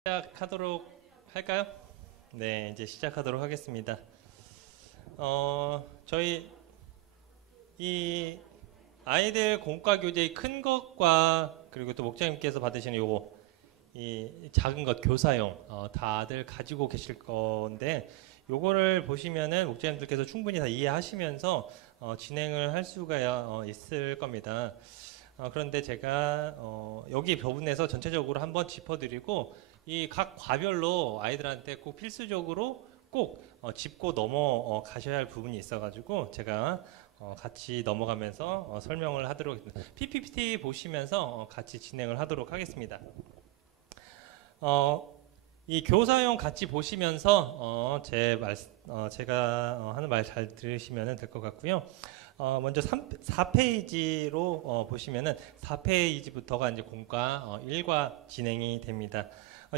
시작하도록 할까요? 네, 이제 시작하도록 하겠습니다. 저희 이 아이들 공과 교재의 큰 것과 그리고 또 목장님께서 받으시는 요거 이 작은 것 교사용 다들 가지고 계실 건데 요거를 보시면은 목장님들께서 충분히 다 이해하시면서 진행을 할 수가 있을 겁니다. 그런데 제가 여기 부분에서 전체적으로 한번 짚어드리고 이 각 과별로 아이들한테 꼭 필수적으로 꼭 짚고 넘어가셔야 할 부분이 있어가지고 제가 같이 넘어가면서 설명을 하도록 하겠습니다. PPT 보시면서 같이 진행을 하도록 하겠습니다. 이 교사용 같이 보시면서 제가 하는 말 잘 들으시면 될 것 같고요. 먼저 4페이지로 보시면은 4페이지부터가 이제 공과 1과 진행이 됩니다.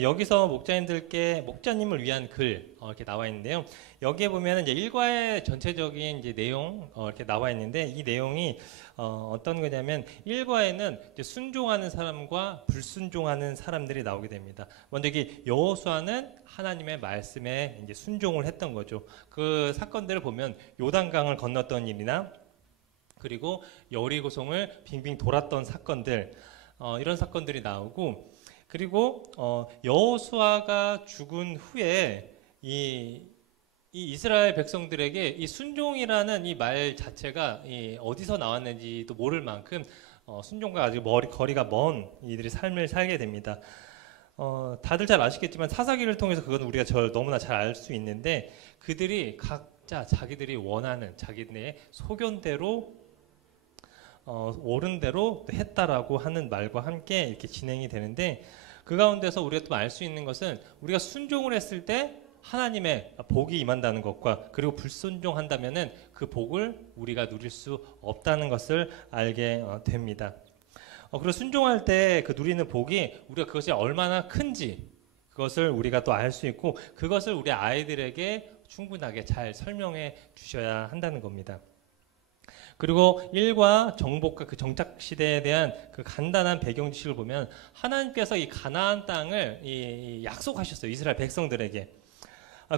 여기서 목자님을 위한 글 이렇게 나와 있는데요. 여기에 보면은 이제 1과의 전체적인 이제 내용 이렇게 나와 있는데 이 내용이 어떤 거냐면 1과에는 이제 순종하는 사람과 불순종하는 사람들이 나오게 됩니다. 먼저 이게 여호수아는 하나님의 말씀에 이제 순종을 했던 거죠. 그 사건들을 보면 요단강을 건넜던 일이나 그리고 여리고성을 빙빙 돌았던 사건들 이런 사건들이 나오고 그리고 여호수아가 죽은 후에 이 이스라엘 백성들에게 이 순종이라는 이 말 자체가 어디서 나왔는지도 모를 만큼 순종과 아주 거리가 먼 이들의 삶을 살게 됩니다. 다들 잘 아시겠지만 사사기를 통해서 그건 우리가 너무나 잘 알 수 있는데 그들이 각자 자기들이 원하는 자기네 소견대로 옳은 대로 했다라고 하는 말과 함께 이렇게 진행이 되는데 그 가운데서 우리가 또 알 수 있는 것은 우리가 순종을 했을 때 하나님의 복이 임한다는 것과 그리고 불순종한다면은 그 복을 우리가 누릴 수 없다는 것을 알게 됩니다. 그리고 순종할 때 그 누리는 복이 우리가 그것이 얼마나 큰지 그것을 우리가 또 알 수 있고 그것을 우리 아이들에게 충분하게 잘 설명해 주셔야 한다는 겁니다. 그리고 일과 정복과 그 정착 시대에 대한 그 간단한 배경 지식을 보면 하나님께서 이 가나안 땅을 약속하셨어요. 이스라엘 백성들에게.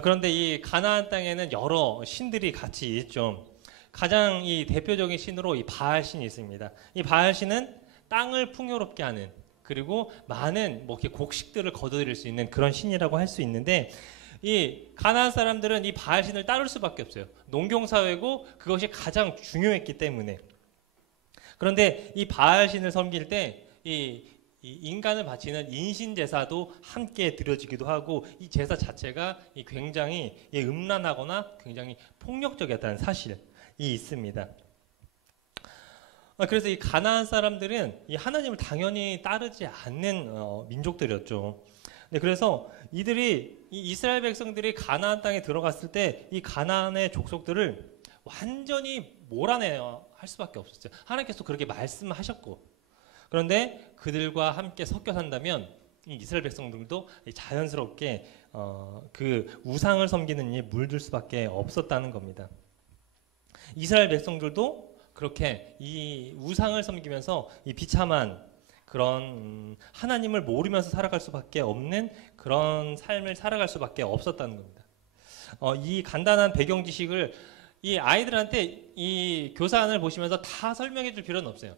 그런데 이 가나안 땅에는 여러 신들이 같이 있죠. 가장 이 대표적인 신으로 이 바알 신이 있습니다. 이 바알 신은 땅을 풍요롭게 하는 그리고 많은 뭐 이렇게 곡식들을 거둬들일 수 있는 그런 신이라고 할 수 있는데 이 가나안 사람들은 이 바알 신을 따를 수밖에 없어요. 농경 사회고 그것이 가장 중요했기 때문에. 그런데 이 바알 신을 섬길 때 이 인간을 바치는 인신 제사도 함께 드려지기도 하고 이 제사 자체가 굉장히 음란하거나 굉장히 폭력적이었다는 사실이 있습니다. 그래서 이 가나안 사람들은 이 하나님을 당연히 따르지 않는 민족들이었죠. 네, 그래서 이들이 이 이스라엘 백성들이 가나안 땅에 들어갔을 때 이 가나안의 족속들을 완전히 몰아내야 할 수밖에 없었어요. 하나님께서 그렇게 말씀하셨고 그런데 그들과 함께 섞여 산다면 이 이스라엘 백성들도 자연스럽게 그 우상을 섬기는 일에 물들 수밖에 없었다는 겁니다. 이스라엘 백성들도 그렇게 이 우상을 섬기면서 이 비참한 그런 하나님을 모르면서 살아갈 수밖에 없는 그런 삶을 살아갈 수밖에 없었다는 겁니다. 이 간단한 배경 지식을 이 아이들한테 이 교사안을 보시면서 다 설명해 줄 필요는 없어요.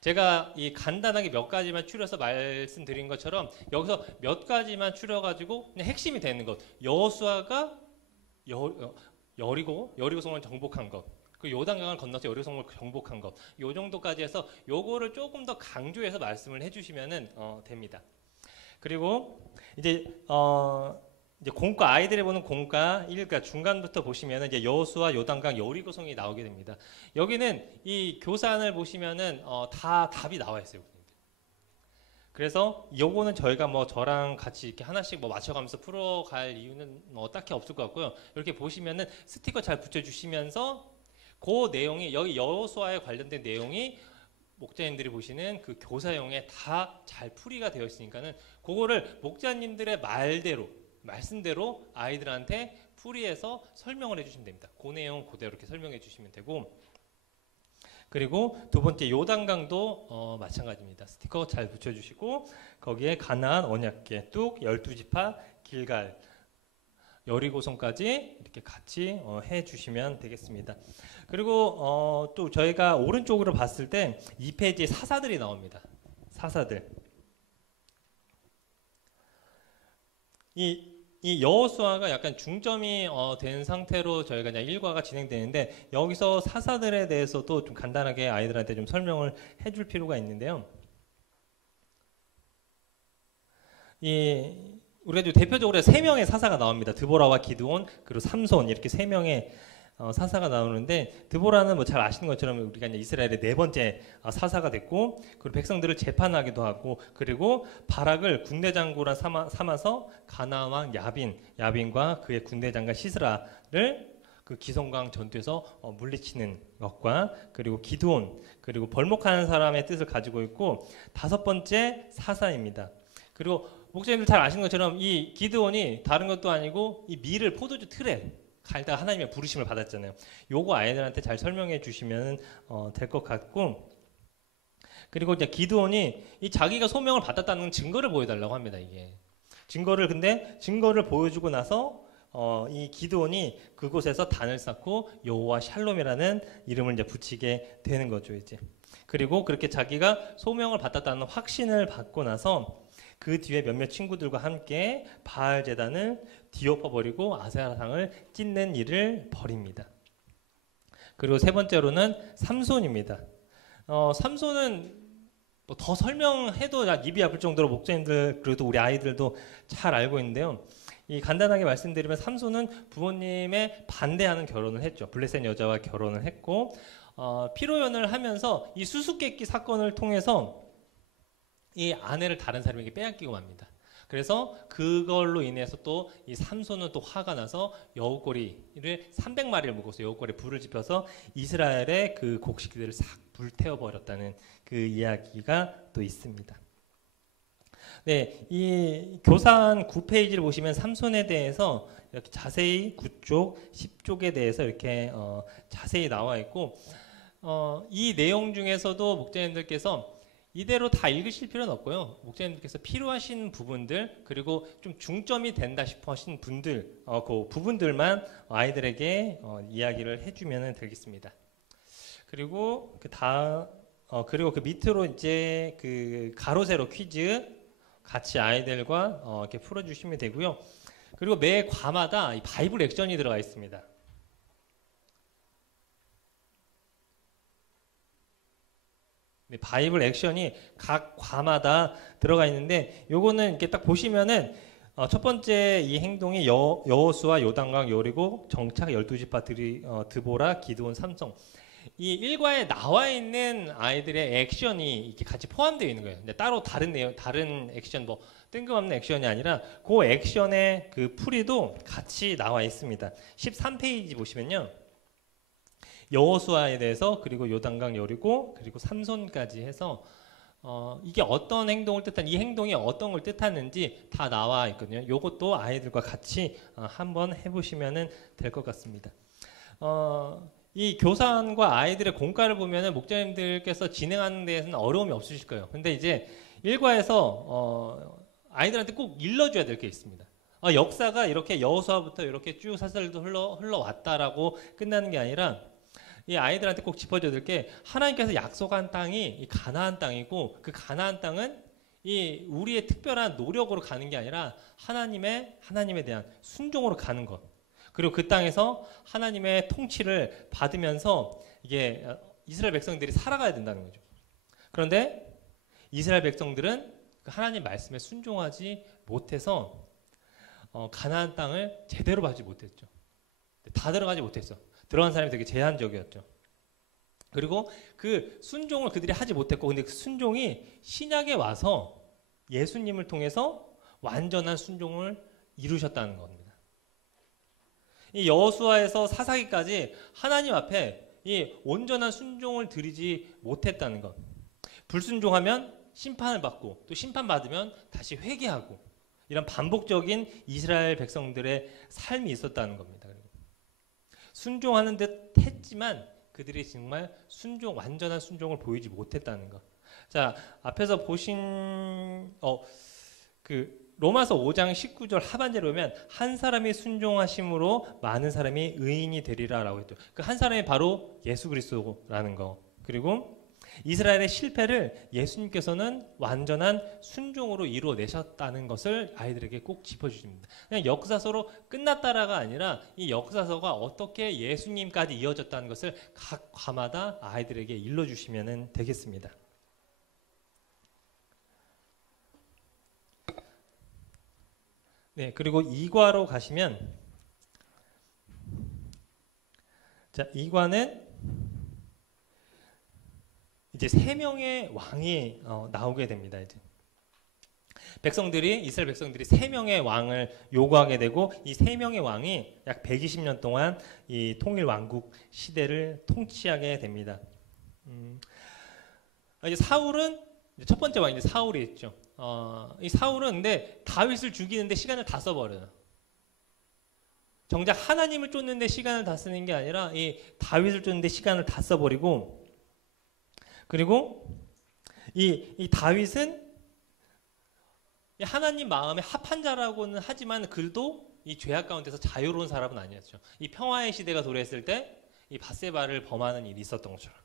제가 이 간단하게 몇 가지만 추려서 말씀드린 것처럼 여기서 몇 가지만 추려가지고 그냥 핵심이 되는 것. 여호수아가 여리고성을 정복한 것. 그 요단강을 건너서 여리고성을 정복한 것. 요 정도까지 해서 요거를 조금 더 강조해서 말씀을 해주시면 됩니다. 그리고 이제 공과 아이들이 보는 공과 1과 중간부터 보시면은 이제 여호수아, 요단강, 여리고성이 나오게 됩니다. 여기는 이 교사안을 보시면은 다 답이 나와 있어요. 그래서 요거는 저희가 뭐 저랑 같이 이렇게 하나씩 뭐 맞춰가면서 풀어갈 이유는 뭐 딱히 없을 것 같고요. 이렇게 보시면은 스티커 잘 붙여주시면서 그 내용이 여기 여호수아에 관련된 내용이 목자님들이 보시는 그 교사용에 다 잘 풀이가 되어 있으니까는 그거를 목자님들의 말씀대로 아이들한테 풀이해서 설명을 해주시면 됩니다. 그 내용 그대로 이렇게 설명해 주시면 되고 그리고 두 번째 요단강도 마찬가지입니다. 스티커 잘 붙여주시고 거기에 가나안 언약궤 뚝 12지파 길갈 여리고성까지 이렇게 같이 해주시면 되겠습니다. 그리고 또 저희가 오른쪽으로 봤을 때 2페이지에 사사들이 나옵니다. 사사들. 이 여호수아가 약간 중점이 된 상태로 저희가 그냥 일과가 진행되는데 여기서 사사들에 대해서도 좀 간단하게 아이들한테 좀 설명을 해줄 필요가 있는데요. 우리가 대표적으로 3명의 사사가 나옵니다. 드보라와 기드온 그리고 삼손 이렇게 3명의 사사가 나오는데 드보라는 뭐 잘 아시는 것처럼 우리가 이제 이스라엘의 4번째 사사가 됐고 그리고 백성들을 재판하기도 하고 그리고 바락을 군대 장구라 삼아서 가나안 왕 야빈과 그의 군대 장관 시스라를 그 기송강 전투에서 물리치는 것과 그리고 기드온 그리고 벌목하는 사람의 뜻을 가지고 있고 5번째 사사입니다. 그리고 목사님들 잘 아시는 것처럼 이 기드온이 다른 것도 아니고 이 밀을 포도주 틀에 갈다가 하나님의 부르심을 받았잖아요. 요거 아이들한테 잘 설명해 주시면 될 것 같고 그리고 이제 기드온이 이 자기가 소명을 받았다는 증거를 보여달라고 합니다. 이게 증거를 보여주고 나서 이 기드온이 그곳에서 단을 쌓고 여호와 샬롬이라는 이름을 이제 붙이게 되는 거죠. 이제 그리고 그렇게 자기가 소명을 받았다는 확신을 받고 나서 그 뒤에 몇몇 친구들과 함께 바알 제단을 뒤엎어버리고 아세라상을 찢는 일을 벌입니다. 그리고 세 번째로는 삼손입니다. 삼손은 뭐 더 설명해도 입이 아플 정도로 목사님들 그래도 우리 아이들도 잘 알고 있는데요. 간단하게 말씀드리면 삼손은 부모님의 반대하는 결혼을 했죠. 블레셋 여자와 결혼을 했고 피로연을 하면서 이 수수께끼 사건을 통해서 이 아내를 다른 사람에게 빼앗기고 맙니다. 그래서 그걸로 인해서 또 이 삼손은 또 화가 나서 여우꼬리를 300마리를 묶어서 여우꼬리에 불을 지펴서 이스라엘의 그 곡식들을 싹 불태워 버렸다는 그 이야기가 또 있습니다. 네, 이 교산 9페이지를 보시면 삼손에 대해서 이렇게 자세히 9쪽, 10쪽에 대해서 이렇게 자세히 나와 있고 이 내용 중에서도 목자님들께서 이대로 다 읽으실 필요는 없고요. 목사님께서 필요하신 부분들 그리고 좀 중점이 된다 싶어 하신 분들 그 부분들만 아이들에게 이야기를 해주면 되겠습니다. 그리고 그리고 그 밑으로 이제 그 가로 세로 퀴즈 같이 아이들과 이렇게 풀어주시면 되고요. 그리고 매 과마다 이 바이블 액션이 들어가 있습니다. 바이블 액션이 각 과마다 들어가 있는데 요거는 이렇게 딱 보시면은 첫 번째 이 행동이 여호수아 요단강 여리고 정착 12지파 드보라 기드온 삼손 이 일과에 나와 있는 아이들의 액션이 이렇게 같이 포함되어 있는 거예요. 근데 따로 다른 액션 뭐 뜬금없는 액션이 아니라 그 액션의 그 풀이도 같이 나와 있습니다. 13페이지 보시면요. 여호수아에 대해서 그리고 요단강 여리고 그리고 삼손까지 해서 이게 어떤 행동을 뜻한 이 행동이 어떤 걸 뜻하는지 다 나와 있거든요. 이것도 아이들과 같이 한번 해보시면 될 것 같습니다. 이 교산과 아이들의 공과를 보면은 목자님들께서 진행하는 데에서는 어려움이 없으실 거예요. 근데 이제 일과에서 아이들한테 꼭 일러줘야 될 게 있습니다. 역사가 이렇게 여호수아부터 이렇게 쭉 사설도 흘러왔다라고 끝나는 게 아니라 이 아이들한테 꼭 짚어줘야 될 게 하나님께서 약속한 땅이 이 가나안 땅이고 그 가나안 땅은 이 우리의 특별한 노력으로 가는 게 아니라 하나님에 대한 순종으로 가는 것. 그리고 그 땅에서 하나님의 통치를 받으면서 이게 이스라엘 백성들이 살아가야 된다는 거죠. 그런데 이스라엘 백성들은 그 하나님 말씀에 순종하지 못해서 가나안 땅을 제대로 받지 못했죠. 다 들어가지 못했어. 들어간 사람이 되게 제한적이었죠. 그리고 그 순종을 그들이 하지 못했고 근데 그 순종이 신약에 와서 예수님을 통해서 완전한 순종을 이루셨다는 겁니다. 이 여호수아에서 사사기까지 하나님 앞에 이 온전한 순종을 드리지 못했다는 것. 불순종하면 심판을 받고 또 심판받으면 다시 회개하고 이런 반복적인 이스라엘 백성들의 삶이 있었다는 겁니다. 순종하는 듯 했지만 그들이 정말 완전한 순종을 보이지 못했다는 것. 자, 앞에서 보신 로마서 5장 19절 하반절에 보면 한 사람이 순종하심으로 많은 사람이 의인이 되리라라고 했죠. 그 한 사람이 바로 예수 그리스도라는 거. 그리고 이스라엘의 실패를 예수님께서는 완전한 순종으로 이루어내셨다는 것을 아이들에게 꼭 짚어주십니다. 그냥 역사서로 끝났다라가 아니라 이 역사서가 어떻게 예수님까지 이어졌다는 것을 각 과마다 아이들에게 일러주시면 되겠습니다. 네, 그리고 2과로 가시면, 자, 2과는 이제 3명의 왕이 나오게 됩니다. 이제 이스라엘 백성들이 3명의 왕을 요구하게 되고, 이 3명의 왕이 약 120년 동안 이 통일 왕국 시대를 통치하게 됩니다. 이제 사울은 첫 번째 왕이 이제 사울이 있죠. 이 사울은 근데 다윗을 죽이는데 시간을 다 써버려요. 정작 하나님을 쫓는데 시간을 다 쓰는 게 아니라 이 다윗을 쫓는데 시간을 다 써버리고, 그리고 이 다윗은 하나님 마음에 합한 자라고는 하지만 그도 이 죄악 가운데서 자유로운 사람은 아니었죠. 이 평화의 시대가 도래했을 때 이 밧세바를 범하는 일이 있었던 것처럼.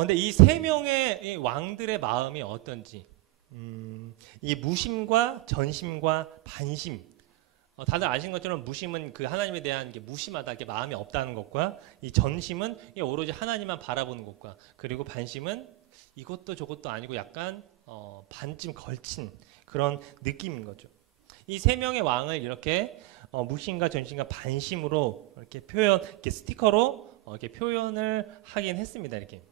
근데 이 3명의 이 왕들의 마음이 어떤지, 이 무심과 전심과 반심, 다들 아시는 것처럼 무심은 그 하나님에 대한 게 무심하다, 이렇게 마음이 없다는 것과, 이 전심은 오로지 하나님만 바라보는 것과, 그리고 반심은 이것도 저것도 아니고 약간 반쯤 걸친 그런 느낌인 거죠. 이 3명의 왕을 이렇게 무심과 전심과 반심으로 이렇게 스티커로 이렇게 표현을 하긴 했습니다. 이렇게.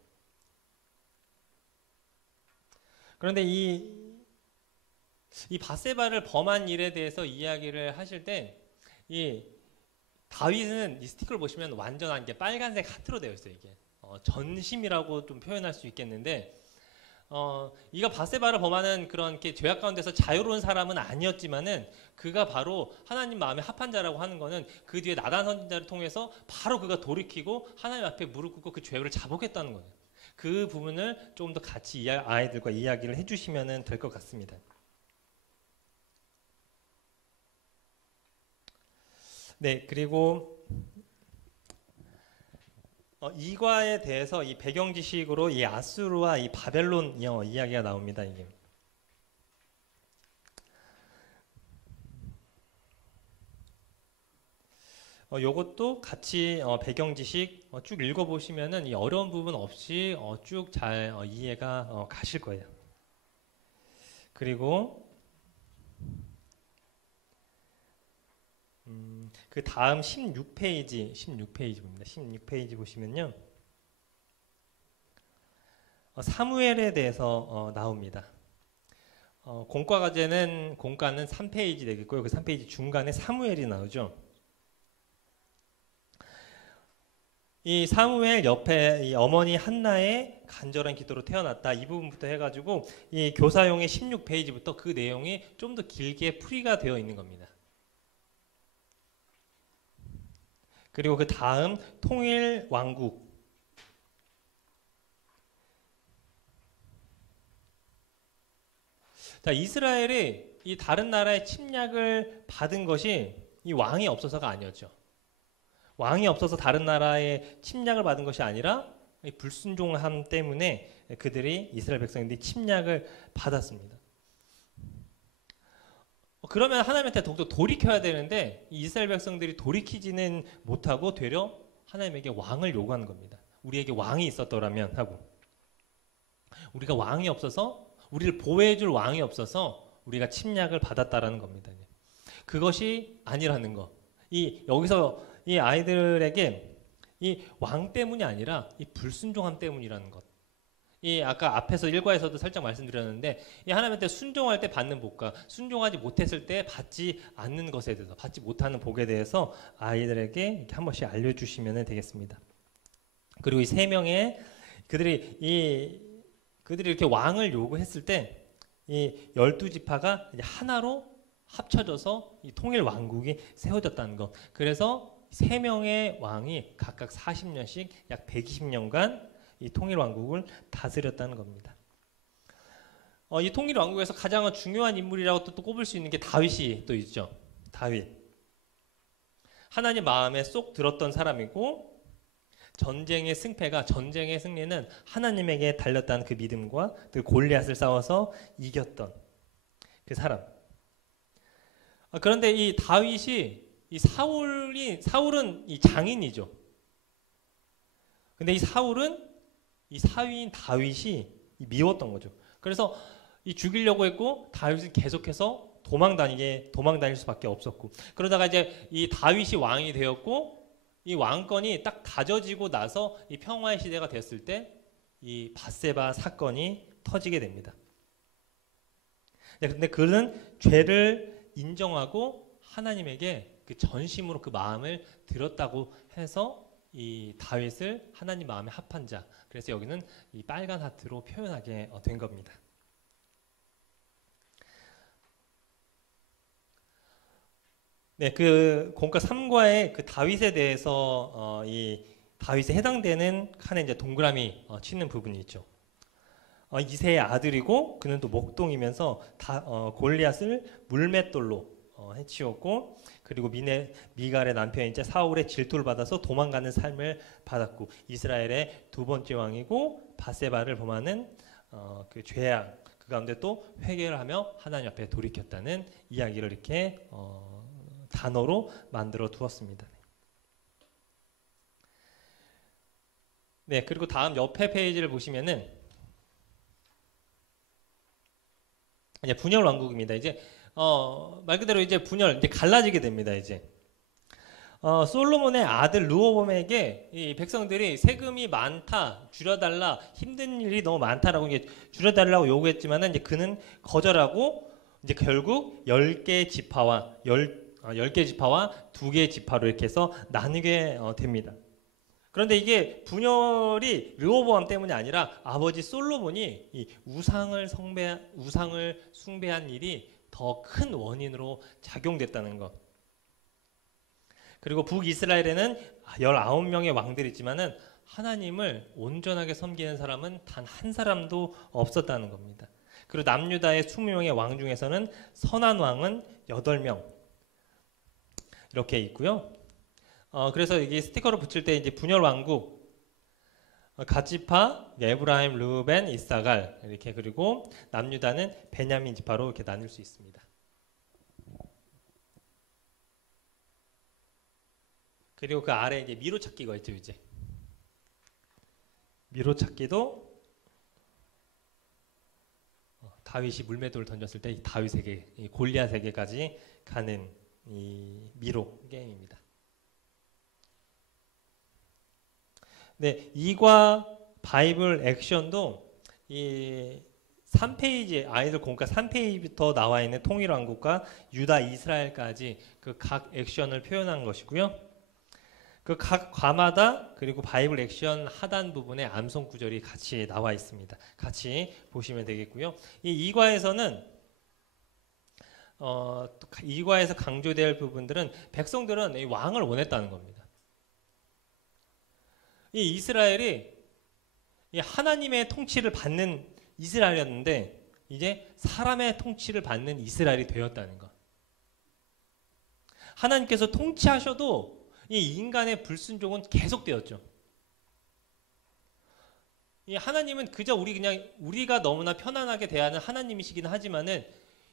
그런데 이 밧세바를 범한 일에 대해서 이야기를 하실 때, 이 다윗은 이 스티커를 보시면 완전한 게 빨간색 하트로 되어 있어요. 이게 전심이라고 좀 표현할 수 있겠는데, 이가 밧세바를 범하는 그런 이렇게 죄악 가운데서 자유로운 사람은 아니었지만은 그가 바로 하나님 마음에 합한 자라고 하는 거는 그 뒤에 나단 선지자를 통해서 바로 그가 돌이키고 하나님 앞에 무릎 꿇고 그 죄를 자복했다는 거예요. 그 부분을 좀 더 같이 아이들과 이야기를 해주시면 될 것 같습니다. 네, 그리고 이과에 대해서 이 배경 지식으로 이 아수르와 이 바벨론 이야기가 나옵니다. 이게. 요것도 같이 배경 지식 쭉 읽어보시면은 이 어려운 부분 없이 쭉 잘 이해가 가실 거예요. 그리고 그 다음 16페이지입니다. 16페이지 보시면요. 사무엘에 대해서 나옵니다. 공과는 3페이지 되겠고요. 그 3페이지 중간에 사무엘이 나오죠. 이 사무엘 옆에 이 어머니 한나의 간절한 기도로 태어났다. 이 부분부터 해가지고 이 교사용의 16페이지부터 그 내용이 좀 더 길게 풀이가 되어 있는 겁니다. 그리고 그 다음 통일 왕국. 자, 이스라엘이 이 다른 나라의 침략을 받은 것이 이 왕이 없어서가 아니었죠. 왕이 없어서 다른 나라의 침략을 받은 것이 아니라 이 불순종함 때문에 그들이 이스라엘 백성들이 침략을 받았습니다. 그러면 하나님한테 더욱더 돌이켜야 되는데 이스라엘 백성들이 돌이키지는 못하고 되려 하나님에게 왕을 요구하는 겁니다. 우리에게 왕이 있었더라면 하고, 우리가 왕이 없어서, 우리를 보호해줄 왕이 없어서 우리가 침략을 받았다라는 겁니다. 그것이 아니라는 거. 여기서 이 아이들에게 이 왕 때문이 아니라 이 불순종함 때문이라는 것. 아까 앞에서 1과에서도 살짝 말씀드렸는데, 이 하나님한테 순종할 때 받는 복과 순종하지 못했을 때 받지 않는 것에 대해서, 받지 못하는 복에 대해서 아이들에게 이렇게 한 번씩 알려주시면 되겠습니다. 그리고 이 3명의 그들이 이렇게 왕을 요구했을 때 이 12지파가 이제 하나로 합쳐져서 이 통일 왕국이 세워졌다는 것. 그래서 세 명의 왕이 각각 40년씩 약 120년간 이 통일 왕국을 다스렸다는 겁니다. 이 통일 왕국에서 가장 중요한 인물이라고 또 꼽을 수 있는 게 다윗이 또 있죠. 다윗. 하나님 마음에 쏙 들었던 사람이고 전쟁의 승리는 하나님에게 달렸다는 그 믿음과 그 골리앗을 싸워서 이겼던 그 사람. 그런데 이 다윗이 사울은 이 장인이죠. 근데 이 사위인 다윗이 미웠던 거죠. 그래서 이 죽이려고 했고 다윗은 계속해서 도망 다닐 수밖에 없었고, 그러다가 이제 이 다윗이 왕이 되었고 이 왕권이 딱 다져지고 나서 이 평화의 시대가 됐을 때 이 밧세바 사건이 터지게 됩니다. 근데 그는 죄를 인정하고 하나님에게 그 전심으로 그 마음을 들었다고 해서 이 다윗을 하나님 마음에 합한 자, 그래서 여기는 이 빨간 하트로 표현하게 된 겁니다. 네, 그 공과 3과의 그 다윗에 대해서 이 다윗에 해당되는 칸에 이제 동그라미 치는 부분이 있죠. 이새의 아들이고 그는 또 목동이면서 골리앗을 물맷돌로 해치웠고, 그리고 미갈의 남편이자 사울의 질투를 받아서 도망가는 삶을 받았고, 이스라엘의 두 번째 왕이고 밧세바를 범하는 그 죄악, 그 가운데 또 회개를 하며 하나님 앞에 돌이켰다는 이야기를 이렇게 단어로 만들어 두었습니다. 네, 그리고 다음 옆에 페이지를 보시면은 이제 분열 왕국입니다. 이제 말 그대로 이제 이제 갈라지게 됩니다. 이제 솔로몬의 아들 르호보암에게 이 백성들이 세금이 많다, 줄여달라, 힘든 일이 너무 많다라고 이제 줄여달라고 요구했지만은 이제 그는 거절하고 이제 결국 10개 지파와 10개 지파와 2개 지파로 이렇게 해서 나누게 됩니다. 그런데 이게 분열이 르호보암 때문이 아니라 아버지 솔로몬이 이 우상을 숭배한 일이 더 큰 원인으로 작용됐다는 것. 그리고 북이스라엘에는 19명의 왕들이 있지만은 하나님을 온전하게 섬기는 사람은 단 한 사람도 없었다는 겁니다. 그리고 남유다의 20명의 왕 중에서는 선한 왕은 8명 이렇게 있고요. 그래서 이게 스티커로 붙일 때 이제 분열 왕국, 갓지파, 에브라임, 르우벤, 이사갈 이렇게, 그리고 남유다는 베냐민 지파로 이렇게 나눌 수 있습니다. 그리고 그 아래 이제 미로찾기가 있죠. 이제 미로찾기도 다윗이 물맷돌을 던졌을 때 다윗에게, 골리앗에게까지 가는 이 미로 게임입니다. 네, 이과 바이블 액션도 이 3페이지, 아이들 공과 3페이지부터 나와 있는 통일왕국과 유다 이스라엘까지 그 각 액션을 표현한 것이고요. 그 각 과마다, 그리고 바이블 액션 하단 부분에 암송 구절이 같이 나와 있습니다. 같이 보시면 되겠고요. 이 2과에서는 2과에서 강조될 부분들은 백성들은 이 왕을 원했다는 겁니다. 이 이스라엘이 하나님의 통치를 받는 이스라엘이었는데 이제 사람의 통치를 받는 이스라엘이 되었다는 것. 하나님께서 통치하셔도 이 인간의 불순종은 계속되었죠. 이 하나님은 그저 우리가 너무나 편안하게 대하는 하나님이시긴 하지만은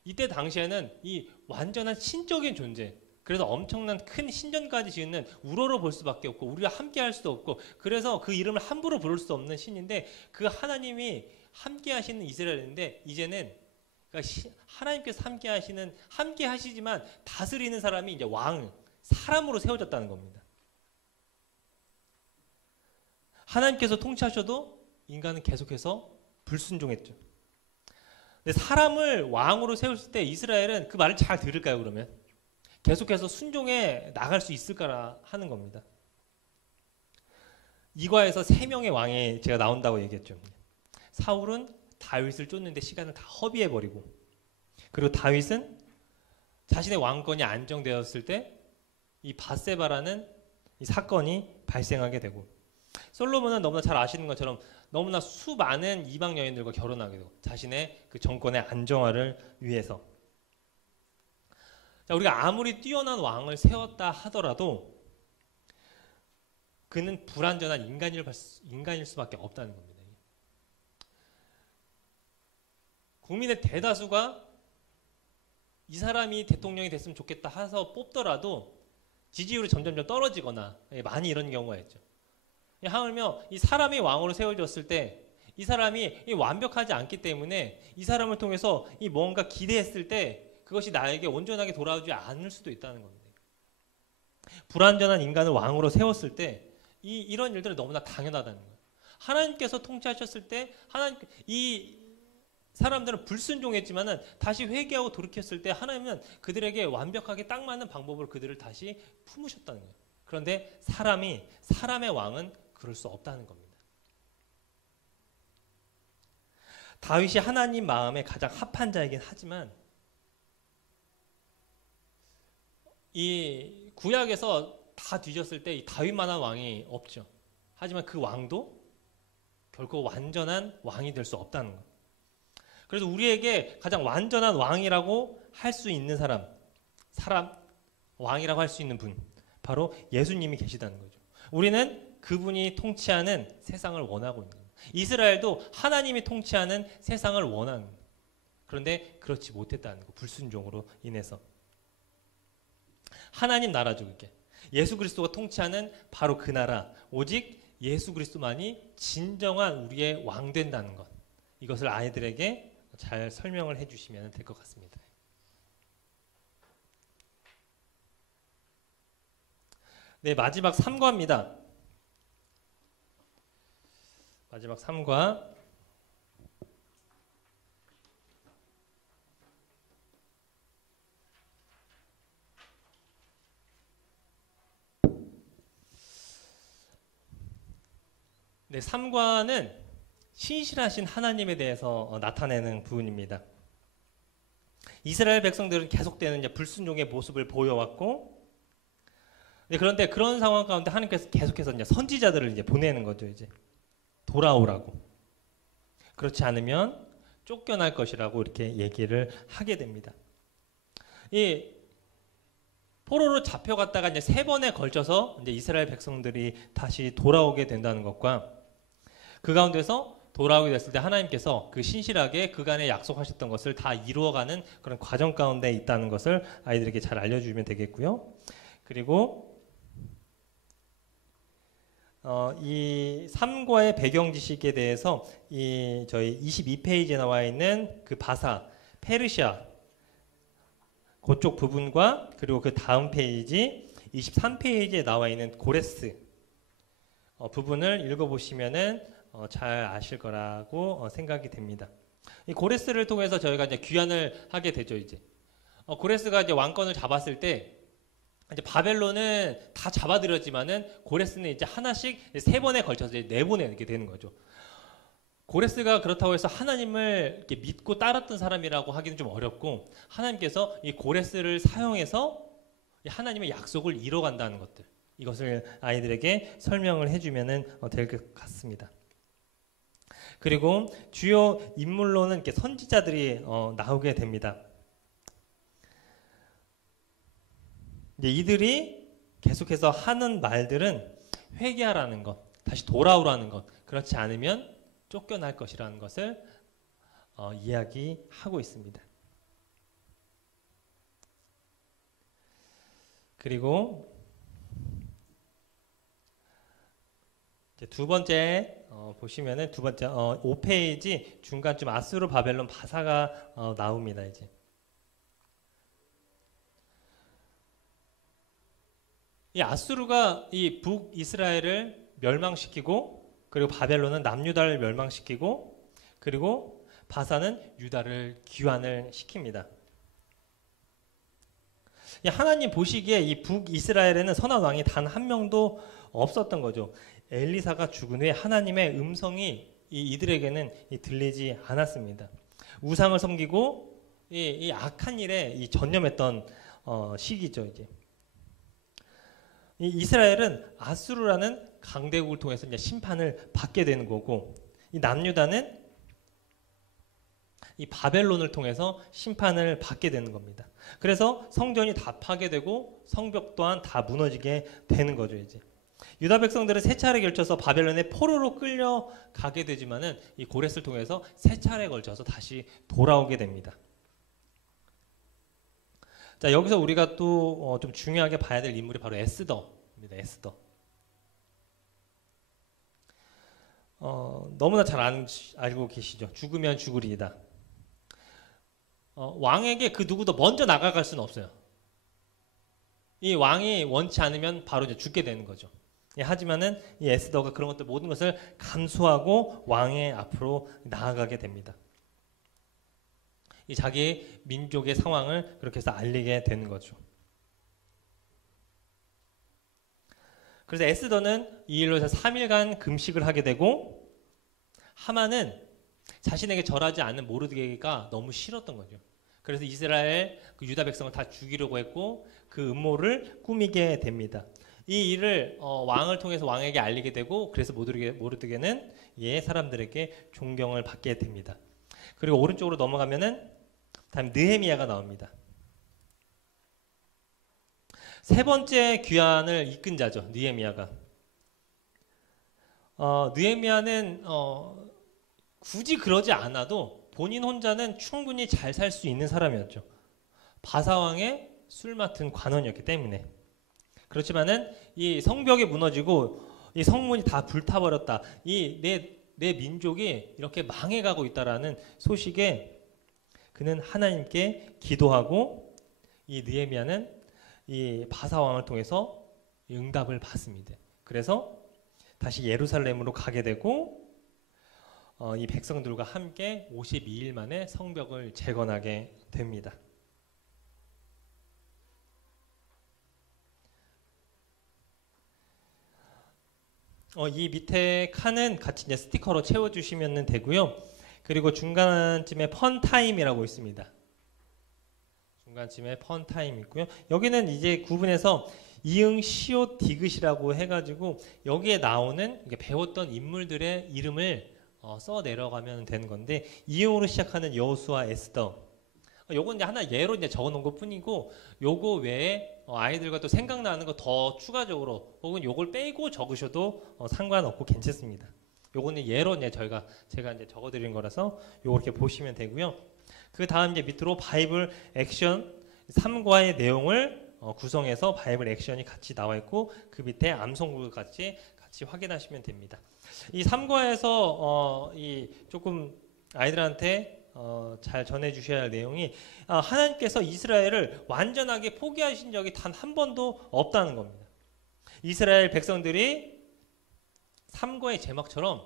이때 당시에는 이 완전한 신적인 존재, 그래서 엄청난 큰 신전까지 짓는 우러러 볼 수밖에 없고 우리가 함께 할 수도 없고, 그래서 그 이름을 함부로 부를 수 없는 신인데, 그 하나님이 함께 하시는 이스라엘인데 이제는 그러니까 하나님께서 함께 하시지만 다스리는 사람이 이제 사람으로 세워졌다는 겁니다. 하나님께서 통치하셔도 인간은 계속해서 불순종했죠. 근데 사람을 왕으로 세웠을 때 이스라엘은 그 말을 잘 들을까요? 그러면 계속해서 순종해 나갈 수 있을까 하는 겁니다. 이과에서 3명의 왕이 제가 나온다고 얘기했죠. 사울은 다윗을 쫓는데 시간을 다 허비해버리고, 그리고 다윗은 자신의 왕권이 안정되었을 때 이 밧세바라는 이 사건이 발생하게 되고, 솔로몬은 너무나 잘 아시는 것처럼 너무나 수많은 이방 여인들과 결혼하게 되고 자신의 그 정권의 안정화를 위해서. 자, 우리가 아무리 뛰어난 왕을 세웠다 하더라도 그는 불완전한 인간일 수밖에 없다는 겁니다. 국민의 대다수가 이 사람이 대통령이 됐으면 좋겠다 해서 뽑더라도 지지율이 점점 떨어지거나 많이 이런 경우가 있죠. 하물며 이 사람이 왕으로 세워졌을 때 이 사람이 완벽하지 않기 때문에 이 사람을 통해서 이 뭔가 기대했을 때 그것이 나에게 온전하게 돌아오지 않을 수도 있다는 겁니다. 불완전한 인간을 왕으로 세웠을 때 이런 일들은 너무나 당연하다는 거예요. 하나님께서 통치하셨을 때 이 사람들은 불순종했지만은 다시 회개하고 돌이켰을 때 하나님은 그들에게 완벽하게 딱 맞는 방법으로 그들을 다시 품으셨다는 거예요. 그런데 사람의 왕은 그럴 수 없다는 겁니다. 다윗이 하나님 마음에 가장 합한 자이긴 하지만 이 구약에서 다 뒤졌을 때 이 다윗만한 왕이 없죠. 하지만 그 왕도 결코 완전한 왕이 될 수 없다는 것. 그래서 우리에게 가장 완전한 왕이라고 할 수 있는 왕이라고 할 수 있는 분, 바로 예수님이 계시다는 거죠. 우리는 그분이 통치하는 세상을 원하고 있는 거예요. 이스라엘도 하나님이 통치하는 세상을 원하는 거예요. 그런데 그렇지 못했다는 거, 불순종으로 인해서. 하나님 나라죠, 그게. 예수 그리스도가 통치하는 바로 그 나라, 오직 예수 그리스도만이 진정한 우리의 왕 된다는 것. 이것을 아이들에게 잘 설명을 해주시면 될 것 같습니다. 네, 마지막 3과입니다. 마지막 3과. 네, 3과는 신실하신 하나님에 대해서 나타내는 부분입니다. 이스라엘 백성들은 계속되는 이제 불순종의 모습을 보여왔고, 그런데 그런 상황 가운데 하나님께서 계속해서 이제 선지자들을 이제 보내는 거죠. 이제 돌아오라고. 그렇지 않으면 쫓겨날 것이라고 이렇게 얘기를 하게 됩니다. 이 포로로 잡혀갔다가 이제 3번에 걸쳐서 이제 이스라엘 백성들이 다시 돌아오게 된다는 것과 그 가운데서 돌아오게 됐을 때 하나님께서 그 신실하게 그간에 약속하셨던 것을 다 이루어가는 그런 과정 가운데 있다는 것을 아이들에게 잘 알려주면 되겠고요. 그리고 이 3과의 배경 지식에 대해서 저희 22페이지에 나와 있는 그 바사, 페르시아 그쪽 부분과 그리고 그 다음 페이지 23페이지에 나와 있는 고레스 부분을 읽어보시면은 잘 아실 거라고 생각이 됩니다. 이 고레스를 통해서 저희가 이제 귀환을 하게 되죠. 이제 고레스가 이제 왕권을 잡았을 때 이제 바벨론은 다 잡아들였지만은 고레스는 이제 하나씩 3번에 걸쳐서 4번에 이렇게 되는 거죠. 고레스가 그렇다고 해서 하나님을 이렇게 믿고 따랐던 사람이라고 하기는 좀 어렵고, 하나님께서 이 고레스를 사용해서 하나님의 약속을 이뤄간다는 것들, 이것을 아이들에게 설명을 해주면 될 것 같습니다. 그리고 주요 인물로는 이렇게 선지자들이 나오게 됩니다. 이제 이들이 계속해서 하는 말들은 회개하라는 것, 다시 돌아오라는 것, 그렇지 않으면 쫓겨날 것이라는 것을 이야기하고 있습니다. 그리고 이제 두 번째 보시면은 두 번째 5페이지 중간쯤 아수르 바벨론 바사가 나옵니다. 이제 이 아수르가 이 북이스라엘을 멸망시키고, 그리고 바벨론은 남유다를 멸망시키고, 그리고 바사는 유다를 귀환을 시킵니다. 하나님 보시기에 이 북이스라엘에는 선한 왕이 단 한 명도 없었던 거죠. 엘리사가 죽은 후에 하나님의 음성이 이들에게는 들리지 않았습니다. 우상을 섬기고 이 악한 일에 전념했던 시기죠. 이제 이 이스라엘은 아수르라는 강대국을 통해서 이제 심판을 받게 되는 거고, 이 남유다는 이 바벨론을 통해서 심판을 받게 되는 겁니다. 그래서 성전이 다 파괴되고 성벽 또한 다 무너지게 되는 거죠. 이제 유다 백성들은 세 차례 걸쳐서 바벨론의 포로로 끌려가게 되지만은 이 고렛을 통해서 세 차례 걸쳐서 다시 돌아오게 됩니다. 자, 여기서 우리가 또 좀 중요하게 봐야 될 인물이 바로 에스더입니다. 에스더. 너무나 잘 알고 계시죠. 죽으면 죽으리이다. 왕에게 그 누구도 먼저 나가갈 수는 없어요. 이 왕이 원치 않으면 바로 이제 죽게 되는 거죠. 예, 하지만은 이 에스더가 그런 것들 모든 것을 감수하고 왕의 앞으로 나아가게 됩니다. 이 자기 민족의 상황을 그렇게 해서 알리게 되는 거죠. 그래서 에스더는 이 일로 해서 3일간 금식을 하게 되고, 하만은 자신에게 절하지 않는 모르드게가 너무 싫었던 거죠. 그래서 이스라엘 그 유다 백성을 다 죽이려고 했고 그 음모를 꾸미게 됩니다. 이 일을 왕을 통해서 왕에게 알리게 되고, 그래서 모르드게는 사람들에게 존경을 받게 됩니다. 그리고 오른쪽으로 넘어가면은 다음 느헤미야가 나옵니다. 세 번째 귀환을 이끈 자죠. 느헤미야가. 느헤미야는 굳이 그러지 않아도 본인 혼자는 충분히 잘 살 수 있는 사람이었죠. 바사왕의 술 맡은 관원이었기 때문에. 그렇지만은 이 성벽이 무너지고 이 성문이 다 불타버렸다. 내 민족이 이렇게 망해가고 있다라는 소식에 그는 하나님께 기도하고, 이 느헤미야는 이 바사왕을 통해서 응답을 받습니다. 그래서 다시 예루살렘으로 가게 되고, 이 백성들과 함께 52일 만에 성벽을 재건하게 됩니다. 이 밑에 칸은 같이 이제 스티커로 채워주시면 되고요. 그리고 중간쯤에 펀타임이라고 있습니다. 중간쯤에 펀타임 있고요. 여기는 이제 구분해서 이응, 시옷, 디귿이라고 해가지고 여기에 나오는 배웠던 인물들의 이름을 써 내려가면 되는 건데, 이응으로 시작하는 여호수아, 에스더. 요건 이제 하나 예로 이제 적어놓은 것 뿐이고, 요거 외에 아이들과 또 생각나는 거 더 추가적으로 혹은 요걸 빼고 적으셔도 상관없고 괜찮습니다. 요거는 예로 이제 제가 이제 적어드린 거라서 요거 이렇게 보시면 되고요. 그 다음 이제 밑으로 바이블 액션 3과의 내용을 구성해서 바이블 액션이 같이 나와 있고, 그 밑에 암송구 같이 확인하시면 됩니다. 이 3과에서 이 조금 아이들한테 잘 전해 주셔야 할 내용이, 하나님께서 이스라엘을 완전하게 포기하신 적이 단 한 번도 없다는 겁니다. 이스라엘 백성들이 3과의 제목처럼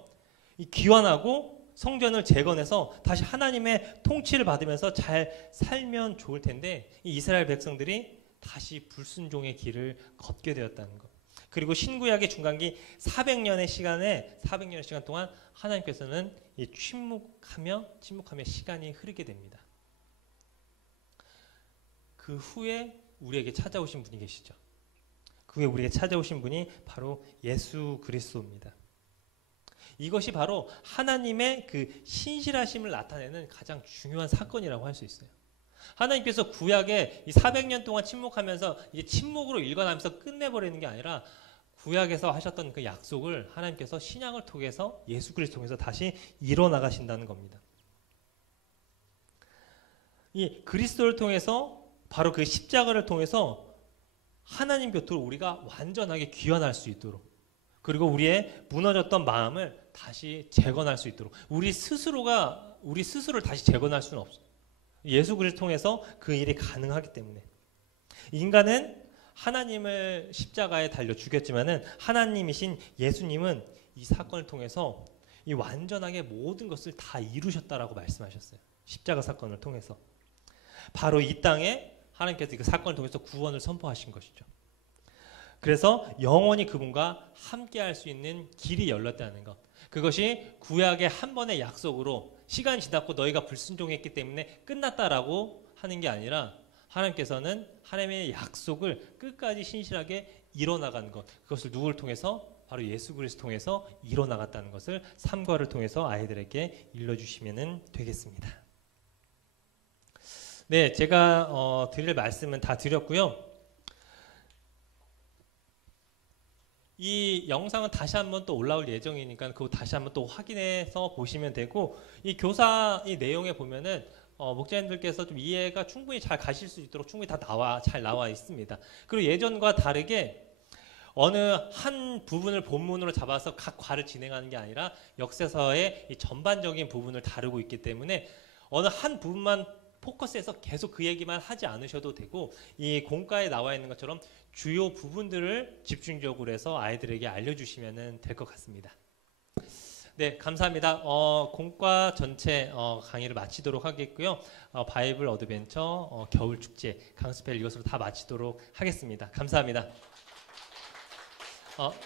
이 귀환하고 성전을 재건해서 다시 하나님의 통치를 받으면서 잘 살면 좋을 텐데, 이 이스라엘 백성들이 다시 불순종의 길을 걷게 되었다는 것. 그리고 신구약의 중간기 400년의 시간 동안 하나님께서는 이 침묵하며 시간이 흐르게 됩니다. 그 후에 우리에게 찾아오신 분이 계시죠. 그 후에 우리에게 찾아오신 분이 바로 예수 그리스도입니다. 이것이 바로 하나님의 그 신실하심을 나타내는 가장 중요한 사건이라고 할 수 있어요. 하나님께서 구약에 이 400년 동안 침묵하면서 이제 침묵으로 일관하면서 끝내버리는 게 아니라, 구약에서 하셨던 그 약속을 하나님께서 신약을 통해서 예수 그리스도 통해서 다시 이뤄나가신다는 겁니다. 이 그리스도를 통해서, 바로 그 십자가를 통해서 하나님 곁으로 우리가 완전하게 귀환할 수 있도록, 그리고 우리의 무너졌던 마음을 다시 재건할 수 있도록, 우리 스스로를 다시 재건할 수는 없어요. 예수 그리스도를 통해서 그 일이 가능하기 때문에. 인간은 하나님을 십자가에 달려 죽였지만은 하나님이신 예수님은 이 사건을 통해서 이 완전하게 모든 것을 다 이루셨다라고 말씀하셨어요. 십자가 사건을 통해서. 바로 이 땅에 하나님께서 그 사건을 통해서 구원을 선포하신 것이죠. 그래서 영원히 그분과 함께할 수 있는 길이 열렸다는 것. 그것이 구약의 한 번의 약속으로 시간이 지났고 너희가 불순종했기 때문에 끝났다라고 하는 게 아니라, 하나님께서는 하나님의 약속을 끝까지 신실하게 이뤄나간 것, 그것을 누구를 통해서? 바로 예수 그리스도 통해서 이뤄나갔다는 것을 삶과를 통해서 아이들에게 일러주시면 되겠습니다. 네, 제가 드릴 말씀은 다 드렸고요. 이 영상은 다시 한번 또 올라올 예정이니까 그거 다시 한번 또 확인해서 보시면 되고, 이 교사 이 내용에 보면은 목자님들께서 좀 이해가 충분히 잘 가실 수 있도록 충분히 잘 나와 있습니다. 그리고 예전과 다르게 어느 한 부분을 본문으로 잡아서 각 과를 진행하는 게 아니라 역사서의 이 전반적인 부분을 다루고 있기 때문에 어느 한 부분만 포커스해서 계속 그 얘기만 하지 않으셔도 되고, 이 공과에 나와 있는 것처럼 주요 부분들을 집중적으로 해서 아이들에게 알려주시면 될 것 같습니다. 네, 감사합니다. 공과 전체 강의를 마치도록 하겠고요. 바이블 어드벤처 겨울축제 강스펠 이것으로 다 마치도록 하겠습니다. 감사합니다.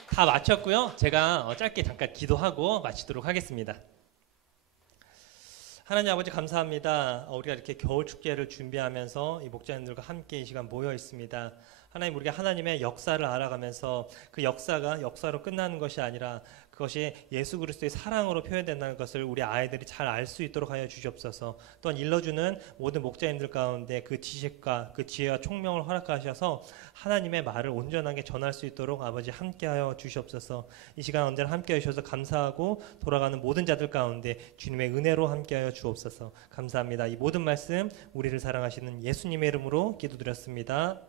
다 마쳤고요. 제가 짧게 잠깐 기도하고 마치도록 하겠습니다. 하나님 아버지 감사합니다. 우리가 이렇게 겨울 축제를 준비하면서 이 목자님들과 함께 이 시간 모여 있습니다. 하나님, 우리가 하나님의 역사를 알아가면서 그 역사가 역사로 끝나는 것이 아니라 그것이 예수 그리스도의 사랑으로 표현된다는 것을 우리 아이들이 잘 알 수 있도록 하여 주시옵소서. 또한 일러주는 모든 목자님들 가운데 그 지식과 그 지혜와 총명을 허락하셔서 하나님의 말을 온전하게 전할 수 있도록 아버지 함께하여 주시옵소서. 이 시간 언제나 함께해 주셔서 감사하고 돌아가는 모든 자들 가운데 주님의 은혜로 함께하여 주옵소서. 감사합니다. 이 모든 말씀 우리를 사랑하시는 예수님의 이름으로 기도드렸습니다.